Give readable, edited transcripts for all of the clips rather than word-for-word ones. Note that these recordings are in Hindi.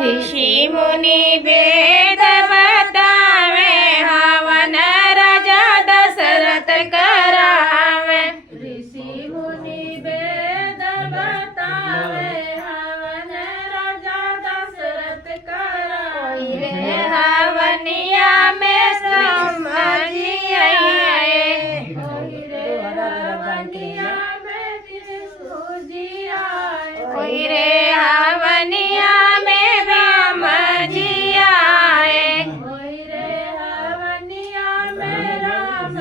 ऋषि मुनि वेद बतावे हवन राजा दशरथ करावे। ऋषि मुनि वेद बतावे हवन राजा दशरथ करावे। हवनिया में समझिए हवनिया में विष्णु जी आए। रे हवनिया में राम जी आए। रे हवनिया में राम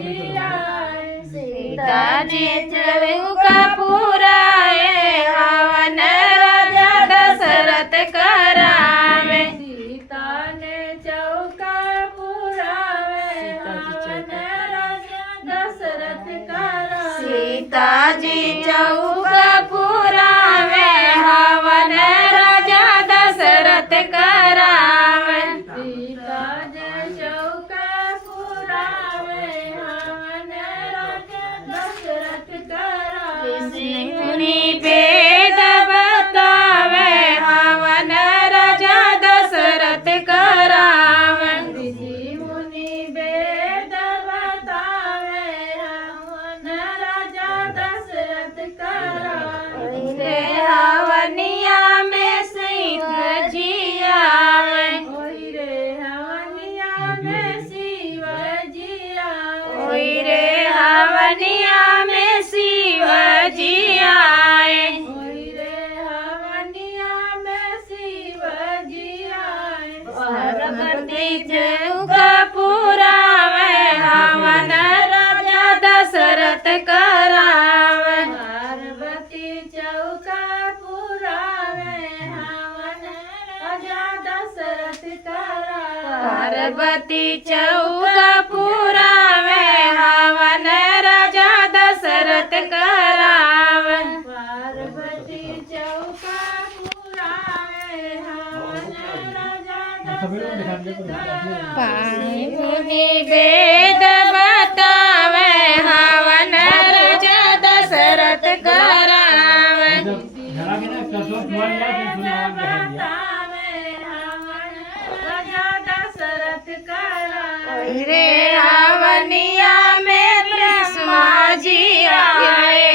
जी आए। सीता जी चौका पुराए हवन राजा दशरथ करावे। सीता ने चौका पुरावे हवन राजा दशरथ करावे। सीता जी चौका पुरावे हवन राजा दशरथ करावे। सीता ने चौका पुरावे हवन राजा दशरथ करावे। ऋषि मुनि वेद बतावे हवन राजा दशरथ करावे। ऋषि मुनि वेद बतावे हवन राजा दशरथ करावे। हवनिया में सीता जी आवे। रे हवनिया में शिव जी आए। रे हवनिया में शिव जी आए। रे हवनिया में शिव जी आए। पार्वती चौका पुरावे हवन राजा दशरथ करावे। पार्वती चौका पुरावे हवन राजा दशरथ करावे। पार्वती चौका पुरावे हवन राजा दशरथ करावे। पार्वती चौका पुरावे हवन राजा दशरथ करावे। मुनि वेद बतावे हवन राजा दशरथ करावे। बतावे हवन राजा दशरथ करावे। रे हवनिया में ब्रह्मा जी आए।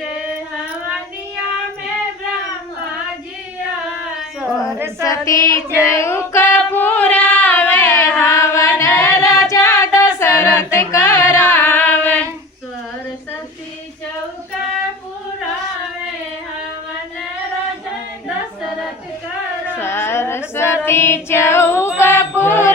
रे हवनिया में ब्रह्मा जी आए। सरस्वती चौका पुरावे हवन राजा दशरथ करावे। सरस्वती चौका पुरावे हवन राजा दशरथ करावे। सरस्वती चौका पुरावे